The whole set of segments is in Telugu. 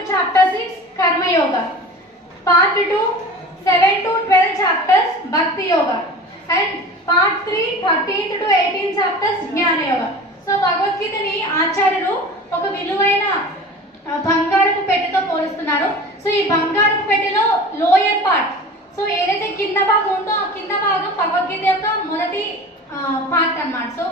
1 chapters is Karma Yoga. Part 2 7 to 12 chapters Bhakti Yoga. And part 3 13th to 18 chapters Jnana Yoga. So భగవద్గీతని ఆచార్యులు ఒక విలువైన బంగారపు పెట్టెతో పోలుస్తున్నారు. సో ఈ బంగారపు పెట్టెలో లోయర్ పార్ట్, సో ఏదైతే కింద భాగం ఉందో ఆ కింద భాగం భగవద్గీత యొక్క మొదటి పార్ట్ అన్నమాట. సో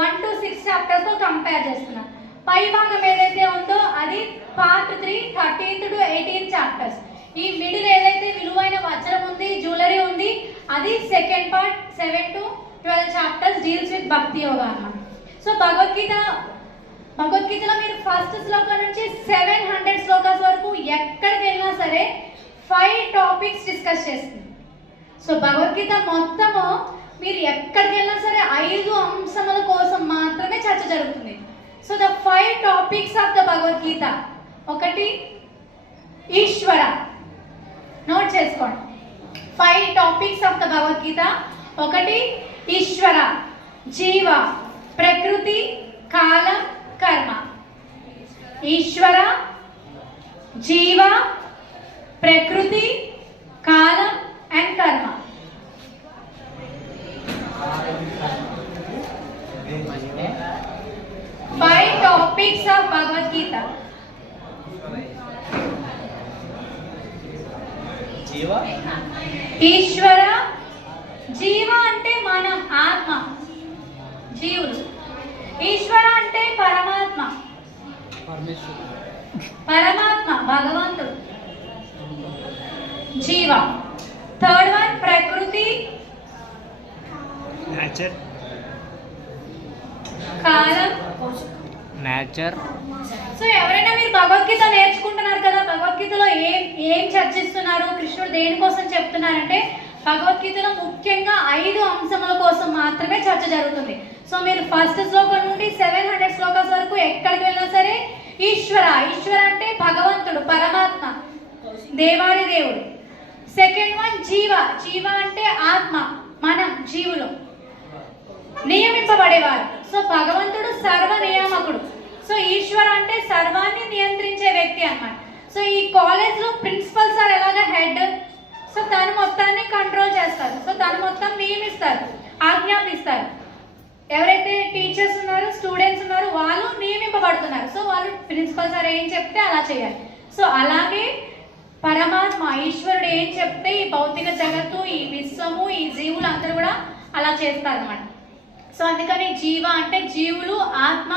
1 to 6 చాప్టర్స్ తో కంపేర్ చేస్తున్నారు. పై భాగం ఏదైతే ఉందో అది పార్ట్ 3 13th to 18 చాప్టర్స్. ఈ మిడిల్ ఏదైతే విలువైన వజ్రం ఉంది, జ్యువెలరీ ఉంది, అది second part 7 to 12 chapters deals with భక్తి యోగా అన్నమాట. సో భగవద్గీతలో మీరు ఫస్ట్ శ్లోకం నుంచి 700 శ్లోకాస్ వరకు ఎక్కడికి వెళ్ళినా సరే 5 టాపిక్స్ డిస్కస్ చేస్తుంది. సో భగవద్గీత మొత్తము మీరు ఎక్కడికి వెళ్ళినా సరే 5 అంశముల కోసం మాత్రమే చర్చ జరుగుతుంది. So the 5 topics of the Bhagavad Gita. ఒకటి ఈశ్వర, నోట్ చేసుకోండి. 5 టాపిక్స్ ఆఫ్ ద భగవద్గీత. ఒకటి ఈశ్వర, జీవ, ప్రకృతి, కాల, కర్మ. ఈశ్వర, జీవ, ప్రకృతి, కాలం అండ్ కర్మ. Five topics of Bhagavad Gita. జీవ, ఈశ్వర, జీవ అంటే మనం, ఆత్మ, జీవులు. ఈశ్వర అంటే పరమాత్మ, పరమాత్మ భగవంతుడు. జీవ. థర్డ్ వన్ ప్రకృతి, నేచర్, కాలం, నేచర్. సో ఎవరైనా మీరు భగవద్గీత నేర్చుకుంటున్నారు కదా, భగవద్గీతలో ఏం చర్చిస్తున్నారు, కృష్ణుడు దేనికోసం చెప్తున్నారంటే భగవద్గీతలో ముఖ్యంగా 5 అంశముల కోసం మాత్రమే చర్చ జరుగుతుంది. సో మీరు ఫస్ట్ శ్లోకం నుండి 700 శ్లోకాస్ వరకు ఎక్కడికి వెళ్ళినా సరే ఈశ్వర, ఈశ్వర అంటే భగవంతుడు, పరమాత్మ, దేవాది దేవుడు. సెకండ్ వన్ జీవ, జీవ అంటే ఆత్మ, మనం జీవులు, నియమింపబడేవారు. సో భగవంతుడు సర్వ నియామకుడు. సో ఈశ్వర అంటే సర్వాన్ని నియంత్రించే వ్యక్తి అన్నమాట. సో ఈ కాలేజ్ లో ప్రిన్సిపల్ సార్ ఎలాగా హెడ్, సో తను మొత్తాన్ని కంట్రోల్ చేస్తారు. సో తను మొత్తం నియమిస్తారు, ఆజ్ఞాపిస్తారు. ఎవరైతే టీచర్స్ ఉన్నారో, స్టూడెంట్స్ ఉన్నారో వాళ్ళు నియమింపబడుతున్నారు. సో వాళ్ళు ప్రిన్సిపల్ సార్ ఏం చెప్తే అలా చేయాలి. సో అలాగే పరమాత్మ, ఈశ్వరుడు ఏం చెప్తే ఈ భౌతిక జగత్తు, ఈ విశ్వము, ఈ జీవులు అందరూ కూడా అలా చేస్తారు అన్నమాట. సో అందుకని జీవ అంటే జీవులు, ఆత్మ,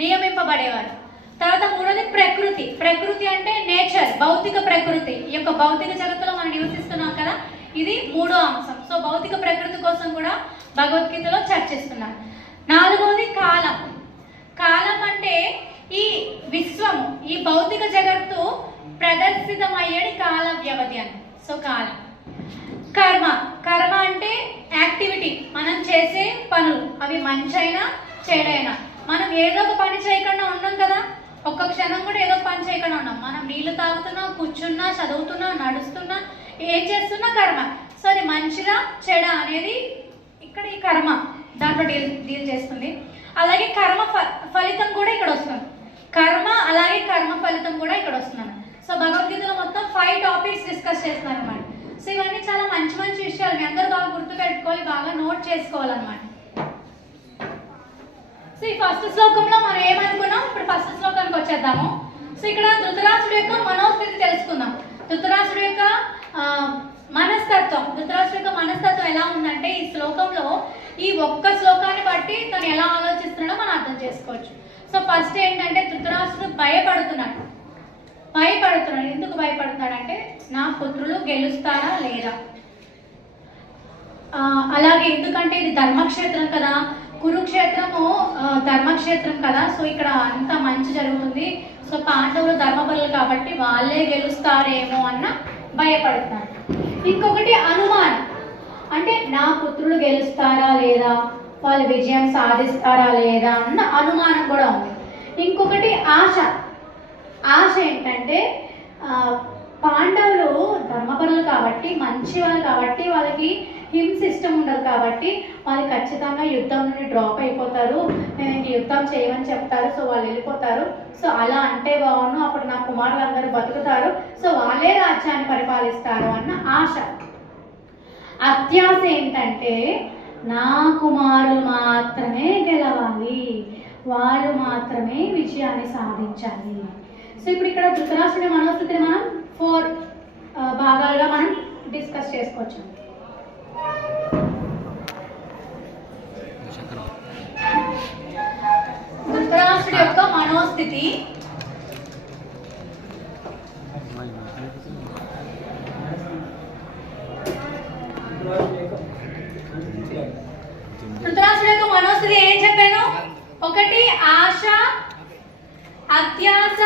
నియమింపబడేవారు. తర్వాత మూడోది ప్రకృతి. ప్రకృతి అంటే నేచర్, భౌతిక ప్రకృతి. ఈ యొక్క భౌతిక జగత్తులో మనం నివసిస్తున్నాం కదా, ఇది మూడో అంశం. సో భౌతిక ప్రకృతి కోసం కూడా భగవద్గీతలో చర్చిస్తున్నారు. నాలుగోది కాలం. కాలం అంటే ఈ విశ్వము, ఈ భౌతిక జగత్తు ప్రదర్శితమయ్యేది కాల వ్యవధి అని. సో కాలం. కర్మ. కర్మ అంటే యాక్టివిటీ, మనం చేసే పనులు, అవి మంచైనా చెడైనా. మనం ఏదో ఒక పని చేయకుండా ఉన్నాం కదా, ఒక్క క్షణం కూడా ఏదో పని చేయకుండా ఉన్నాం. మనం నీళ్లు తాగుతున్నా, కూర్చున్నా, చదువుతున్నా, నడుస్తున్నా, ఏం చేస్తున్నా కర్మ. సో అది మంచిగా చెడ అనేది ఇక్కడ ఈ కర్మ దాంట్లో డీల్ చేస్తుంది. అలాగే కర్మ ఫలితం కూడా ఇక్కడ వస్తుంది. కర్మ అలాగే కర్మ ఫలితం కూడా ఇక్కడ వస్తుంది. సో భగవద్గీతలో మొత్తం 5 టాపిక్స్ డిస్కస్ చేస్తున్నారు అన్నమాట. సో ఇవన్నీ చాలా మంచి మంచి విషయాలు, మీ అందరూ బాగా గుర్తుపెట్టుకోవాలి, బాగా నోట్ చేసుకోవాలన్నమాట. సో ఈ ఫస్ట్ శ్లోకంలో మనం ఏమనుకున్నాం, ఇప్పుడు ఫస్ట్ శ్లోకానికి వచ్చేద్దాము. సో ఇక్కడ ధృతరాష్ట్రుడు యొక్క మనోస్థితి తెలుసుకుందాం. ధృతరాష్ట్రుడు యొక్క మనస్తత్వం, ధృతరాష్ట్రుడు యొక్క మనస్తత్వం ఎలా ఉందంటే ఈ శ్లోకంలో ఈ ఒక్క శ్లోకాన్ని బట్టి తను ఎలా ఆలోచిస్తున్నాడో మనం అర్థం చేసుకోవచ్చు. సో ఫస్ట్ ఏంటంటే ధృతరాష్ట్రుడు భయపడుతున్నాడు. ఎందుకు భయపడుతున్నాడు అంటే నా పుత్రులు గెలుస్తారా లేదా. అలాగే ఎందుకంటే ఇది ధర్మక్షేత్రం కదా, కురుక్షేత్రము ధర్మక్షేత్రం కదా. సో ఇక్కడ అంత మంచి జరుగుతుంది. సో పాండవులు ధర్మపరులు కాబట్టి వాళ్ళే గెలుస్తారేమో అన్న భయపడుతున్నారు. ఇంకొకటి అనుమానం, అంటే నా పుత్రులు గెలుస్తారా లేదా, వాళ్ళు విజయం సాధిస్తారా లేదా అన్న అనుమానం కూడా ఉంది. ఇంకొకటి ఆశ. ఆశ ఏంటంటే పాండవులు ధర్మపరులు కాబట్టి, మంచివాళ్ళు కాబట్టి, వాళ్ళకి హింస ఇష్టం ఉండదు కాబట్టి వాళ్ళు ఖచ్చితంగా యుద్ధం నుండి డ్రాప్ అయిపోతారు, మేము యుద్ధం చేయమని చెప్తారు. సో వాళ్ళు వెళ్ళిపోతారు. సో అలా అంటే బాగుండు, అప్పుడు నా కుమారులందరూ బతుకుతారు, సో వాళ్ళే రాజ్యాన్ని పరిపాలిస్తారు అన్న ఆశ. అత్యాశ ఏంటంటే నా కుమారులు మాత్రమే గెలవాలి, వాళ్ళు మాత్రమే విజయాన్ని సాధించాలి. సో ఇప్పుడు ఇక్కడ ధృతరాష్ట్రుడి మనోస్థితిని మనం 4 భాగాలుగా మనం డిస్కస్ చేసుకోవచ్చు. ధృతరాష్ట్రుడి యొక్క మనోస్థితి. ధృతరాష్ట్రుడి యొక్క మనోస్థితి ఏం చెప్పాను? 1 ఆశ, అత్యాశ,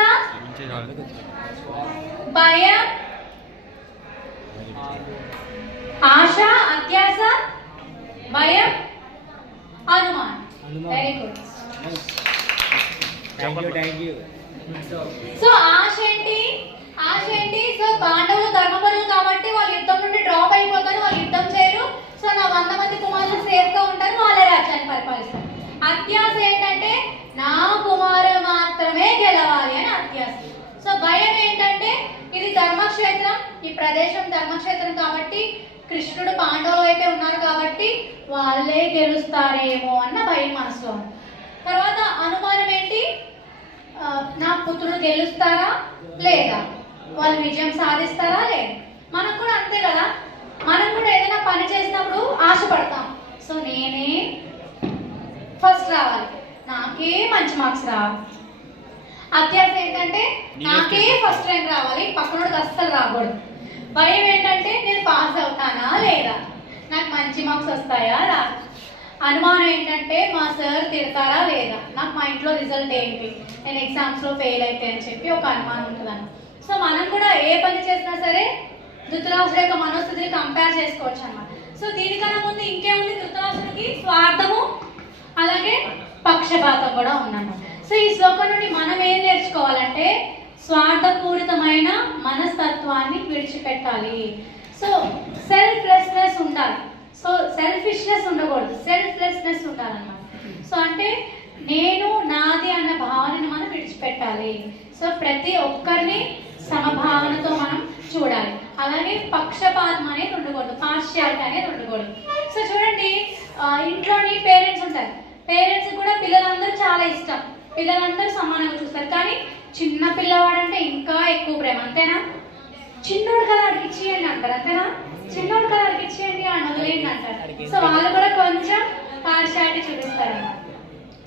భయం, ఆశ, అత్యాశ, భయం, అనుమానం. Very good. సో ఆశ ఏంటి? సో పాండవులు ధర్మపరులు కాబట్టి వాళ్ళు యుద్ధం నుండి డ్రాప్ అయిపోతారు, వాళ్ళు యుద్ధం చేయరు. సో నా 100 మంది కుమారులు సేఫ్ గా ఉంటారు, వాళ్ళే రాజ్యాన్ని పరిపాలిస్తారు. అత్యాశ ఏంటంటే నా కుమారులు మాత్రమే గెలవాలి అని అత్యాశ. సో భయం ఏంటంటే ఇది ధర్మక్షేత్రం, ఈ ప్రదేశం ధర్మక్షేత్రం కాబట్టి కృష్ణుడు పాండవుల వైపే ఉన్నారు కాబట్టి వాళ్ళే గెలుస్తారేమో అన్న భయం మనసులో ఉంది. తర్వాత అనుమానం ఏంటి? నా పుత్రుడు గెలుస్తారా లేదా, వాళ్ళు విజయం సాధిస్తారా లేదా. మనం కూడా అంతే కదా, మనం కూడా ఏదైనా పని చేసినప్పుడు ఆశపడతాం. సో నేనే ఫస్ట్ రావాలి, నాకే మంచి మార్క్స్ రావాలి. అత్యాశ ఏంటంటే నాకే ఫస్ట్ ర్యాంక్ రావాలి, పక్కనోడికి అస్సలు రాకూడదు. భయం ఏంటంటే నేను పాస్ అవుతానా లేదా, నాకు మంచి మార్క్స్ వస్తాయా రా. అనుమానం ఏంటంటే మా సార్ తిడతారా లేదా, నాకు మా ఇంట్లో రిజల్ట్ ఏంటి, నేను ఎగ్జామ్స్లో ఫెయిల్ అయితే అని చెప్పి ఒక అనుమానం ఉంటుందని. సో మనం కూడా ఏ పని చేసినా సరే ధృతరాష్ట్రుడి యొక్క మనోస్థితిని కంపేర్ చేసుకోవచ్చు అన్నమాట. సో దీనికన్నా ముందు ఇంకేముంది? ధృతరాష్ట్రుడికి స్వార్థము అలాగే పక్షపాతం కూడా ఉందన్నమాట. సో ఈ శ్లోకం నుండి మనం ఏం నేర్చుకోవాలంటే స్వార్థపూరితమైన మనస్తత్వాన్ని విడిచిపెట్టాలి. సో సెల్ఫ్లెస్నెస్ ఉండాలి. సో సెల్ఫిష్నెస్ ఉండకూడదు, సెల్ఫ్లెస్నెస్ ఉండాలన్నమాట. సో అంటే నేను నాది అన్న భావనని మనం విడిచిపెట్టాలి. సో ప్రతి ఒక్కరిని సమభావనతో మనం చూడాలి. అలాగే పక్షపాతం అనేది ఉండకూడదు, పార్షియాలిటీ అనేది ఉండకూడదు. సో చూడండి, ఇంట్లోని పేరెంట్స్ ఉంటారు, పేరెంట్స్ కూడా పిల్లలందరూ చాలా ఇష్టం, పిల్లలందరూ సమానంగా చూస్తారు. కానీ చిన్న పిల్లవాడంటే ఇంకా ఎక్కువ ప్రేమ, అంతేనా? చిన్నోడు కదా అడిగి ఇచ్చేయండి అంటారు, అంతేనా? చిన్నోడు కదా అడిగి ఇచ్చేయండి అని వదిలేయండి అంటారు. సో వాళ్ళు కూడా కొంచెం పార్షియాలిటీ చూపిస్తారు అన్నమాట.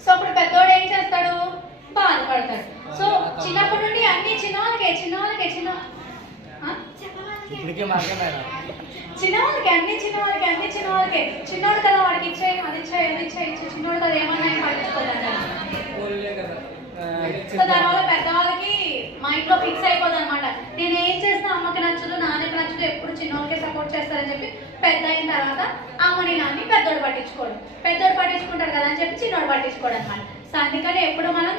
సో అప్పుడు పెద్దోడు ఏం చేస్తాడు? బాధపడతాడు. సో చిన్నప్పటి నుండి అన్ని చిన్నవాళ్ళకే చిన్నవాళ్ళకే చిన్నోడు కదా వాడికి ఇచ్చేయి, అది ఇచ్చేయి, అది ఇచ్చేయి, చిన్నోడు కదా ఏమన్నా పట్టించుకోదంటారు. సో దానివల్ల పెద్దవాళ్ళకి మైండ్ లో ఫిక్స్ అయిపోతుంది అనమాట, నేను ఏం చేసినా అమ్మకి నచ్చదు, నాన్నకి నచ్చదు, ఎప్పుడు చిన్నోళ్ళకే సపోర్ట్ చేస్తారని చెప్పి పెద్ద అయిన తర్వాత అమ్మని నాన్ని పెద్దోడు పట్టించుకుంటారు కదా అని చెప్పి చిన్నోడు పట్టించుకోడు అనమాట. సో అందుకని ఎప్పుడు మనం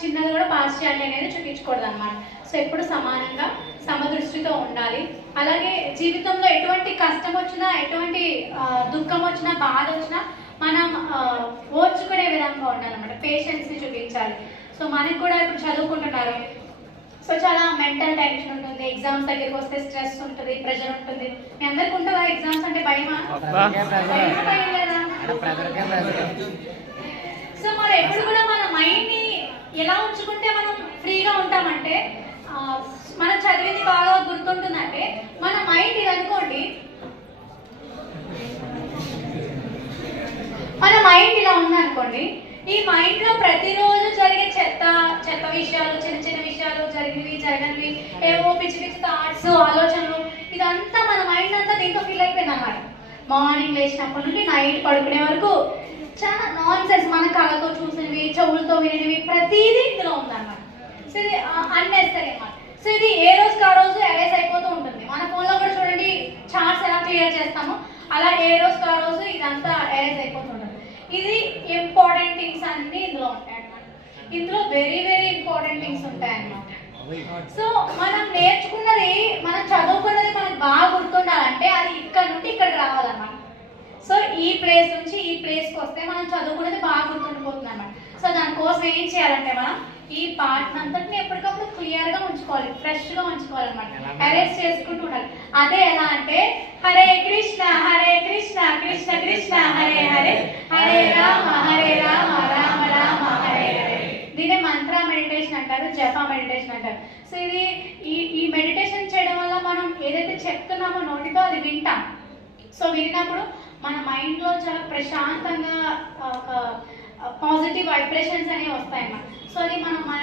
చిన్నది కూడా పార్షియాలిటీ అనేది చూపించకూడదు అనమాట. సో ఎప్పుడు సమానంగా సమదృష్టితో ఉండాలి. అలాగే జీవితంలో ఎటువంటి కష్టం వచ్చినా, ఎటువంటి దుఃఖం వచ్చినా, బాధ వచ్చినా మనం ఓర్చుకునే విధంగా ఉండాలన్నమాట, పేషెన్స్ని చూపించాలి. సో మనకు కూడా ఇప్పుడు చదువుకుంటున్నారు, సో చాలా మెంటల్ టెన్షన్ ఉంటుంది, ఎగ్జామ్స్ దగ్గరికి వస్తే స్ట్రెస్ ఉంటుంది, ప్రెషర్ ఉంటుంది. మీ అందరికి ఉంటుందా? ఎగ్జామ్స్ అంటే భయమా? భయం లేదా? సో మరి ఎప్పుడు కూడా మన మైండ్ని ఎలా ఉంచుకుంటే మనం ఫ్రీగా ఉంటామంటే, మనం చదివింది బాగా గుర్తుంటుందంటే మన మైండ్ ఇది అనుకోండి, మన మైండ్ ఇలా ఉందనుకోండి, ఈ మైండ్ లో ప్రతిరోజు జరిగే చెత్త విషయాలు, చిన్న విషయాలు, జరగనివి, ఏవో పిచ్చి థాట్స్, ఆలోచనలు, ఇదంతా మన మైండ్ అంతా దీంతో ఫీల్ అయిపోయింది అన్నమాట. మార్నింగ్ లేచినప్పటి నుండి నైట్ పడుకునే వరకు చాలా నాన్ సెన్స్, మన కళ్ళతో చూసినవి, చెవులతో వినేవి, ప్రతిదీ ఇందులో ఉందన్నమాట. సో ఇది అన్నెసరీ అన్నమాట. సో ఇది ఏ రోజుకి ఆ రోజు ఎరేజ్ అయిపోతూ ఉంటుంది. మన ఫోన్లో కూడా చూడండి, చార్ట్స్ ఎలా క్లియర్ చేస్తామో అలా ఏ రోజుకి ఆ రోజు ఇదంతా ఎరేజ్ అయిపోతుంటుంది. ఇది ఇంపార్టెంట్ థింగ్స్ అన్నీ ఇందులో ఉంటాయి అన్నమాట. ఇందులో వెరీ వెరీ ఇంపార్టెంట్ థింగ్స్ ఉంటాయి అన్నమాట. సో మనం నేర్చుకున్నది, మనం చదువుకున్నది మనకు బాగా గుర్తుండాలంటే అది ఇక్కడ నుండి ఇక్కడికి రావాలన్నమాట. సో ఈ ప్లేస్ నుంచి ఈ ప్లేస్కి వస్తే మనం చదువుకున్నది బాగా గుర్తుండిపోతుంది అన్నమాట. సో దానికోసం ఏం చేయాలంటే మనం ఈ పార్ట్ అంతటిని ఎప్పటికప్పుడు క్లియర్ గా ఉంచుకోవాలి, ఫ్రెష్ గా ఉంచుకోవాలన్నమాట, అరేంజ్ చేసుకుంటూ ఉండాలి. అదే ఎలా అంటే హరే కృష్ణ కృష్ణ కృష్ణ హరే హరే, హరే రామ రామ రామ హరే హరే. దీనే మంత్ర మెడిటేషన్ అంటారు, జప మెడిటేషన్ అంటారు. సో ఇది ఈ మెడిటేషన్ చేయడం వల్ల మనం ఏదైతే చెప్తున్నామో నోటితో అది వింటాం. సో విన్నప్పుడు మన మైండ్లో చాలా ప్రశాంతంగా ఒక పాజిటివ్ వైబ్రేషన్స్ అనేవి వస్తాయన్నమాట. సో అది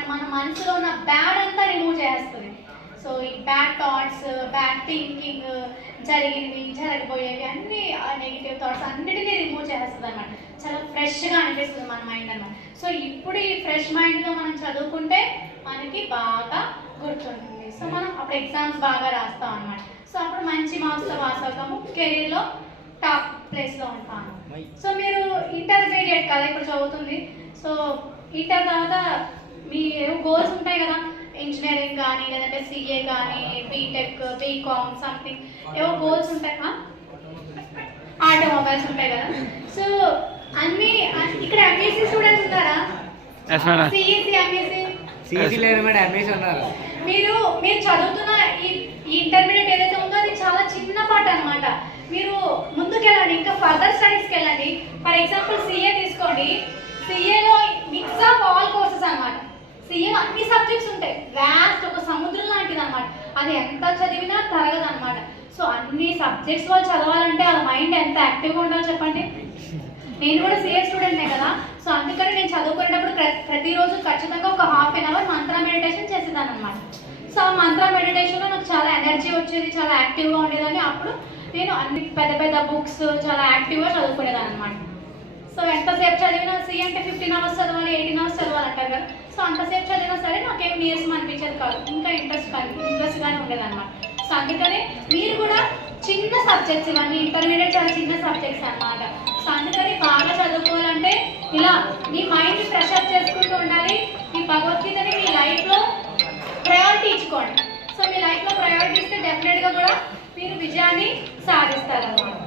మన మనసులో ఉన్న బ్యాడ్ అంతా రిమూవ్ చేస్తుంది. సో ఈ బ్యాడ్ థాట్స్, బ్యాడ్ థింకింగ్, జరిగినవి జరగబోయేవి అన్ని నెగిటివ్ థాట్స్ అన్నిటినీ రిమూవ్ చేస్తుంది అన్నమాట. చాలా ఫ్రెష్గా అనిపిస్తుంది మన మైండ్ అన్నమాట. సో ఇప్పుడు ఈ ఫ్రెష్ మైండ్తో మనం చదువుకుంటే మనకి బాగా గుర్తుంటుంది. సో మనం అప్పుడు ఎగ్జామ్స్ బాగా రాస్తాం అన్నమాట. సో అప్పుడు మంచి మార్క్స్తో పాస్ అవుతాము, కెరీర్లో టాప్ ప్లేస్లో ఉంటాము. సో మీరు ఇంటర్మీడియట్ కదా ఇప్పుడు చదువుతుంది. సో ఇంటర్ తర్వాత మీ ఏవో గోల్స్ ఉంటాయి కదా, ఇంజనీరింగ్ కానీ లేదంటే సిఏ కానీ బీటెక్ బీకామ్ సంథింగ్ ఏవో గోల్స్ ఉంటాయి, ఆటోమొబైల్స్ ఉంటాయి కదా. సో అన్ని ఇక్కడ ఎంఈసీ స్టూడెంట్స్ ఉన్నారా? సిఈసి ఎంఈసీ లేరు మేడం, ఎంఈసీ ఉన్నారు. మీరు చదువుతున్న ఈ ఇంటర్మీడియట్ ఏదైతే ఉందో అది చాలా చిన్న పార్ట్ అన్నమాట. మీరు ముందుకెళ్ళండి, ఇంకా ఫర్దర్ స్టడీస్కి వెళ్ళండి. ఫర్ ఎగ్జాంపుల్ సిఏ తీసుకోండి, సిఏలో మిక్స్ ఆఫ్ ఆల్ కోర్సెస్ అన్నమాట. సిఏలో అన్ని సబ్జెక్ట్స్ ఉంటాయి, వ్యాస్ట్ ఒక సముద్రం లాంటిది అనమాట. అది ఎంత చదివినా తరగదు అనమాట. సో అన్ని సబ్జెక్ట్స్ వాళ్ళు చదవాలంటే వాళ్ళ మైండ్ ఎంత యాక్టివ్గా ఉండాలో చెప్పండి. నేను కూడా సిఏ స్టూడెంట్నే కదా. సో అందుకని నేను చదువుకునేటప్పుడు ప్రతిరోజు ఖచ్చితంగా ఒక half an hour Mantra meditation చేసేదాన్ని అనమాట. సో ఆ మంత్ర మెడిటేషన్లో నాకు చాలా ఎనర్జీ వచ్చేది, చాలా యాక్టివ్గా ఉండేదాన్ని. అప్పుడు నేను అన్ని పెద్ద పెద్ద బుక్స్ చాలా యాక్టివ్గా చదువుకునేదాన్ని అనమాట. సో ఎంతసేపు చదివినా సి అంటే 15 అవర్స్ చదవాలి, 18 అవర్స్ చదవాలి అంటారు కదా. సో అంతసేపు చదివినా సరే నాకేం నీరసం అనిపించేది కాదు, ఇంకా ఇంట్రెస్ట్గానే ఉండేదన్నమాట. సో అందుకని మీరు కూడా చిన్న సబ్జెక్ట్స్, ఇవన్నీ ఇంటర్మీడియట్ చాలా చిన్న సబ్జెక్ట్స్ అన్నమాట. సో అందుకని బాగా చదువుకోవాలంటే ఇలా మీ మైండ్ ఫ్రెష్ అప్ చేసుకుంటూ ఉండాలి. మీ భగవద్గీతని మీ లైఫ్లో ప్రయారిటీ ఇచ్చుకోండి. సో మీ లైఫ్లో ప్రయారిటీ ఇస్తే డెఫినెట్గా కూడా మీరు విజయాన్ని సాధిస్తారన్నమాట.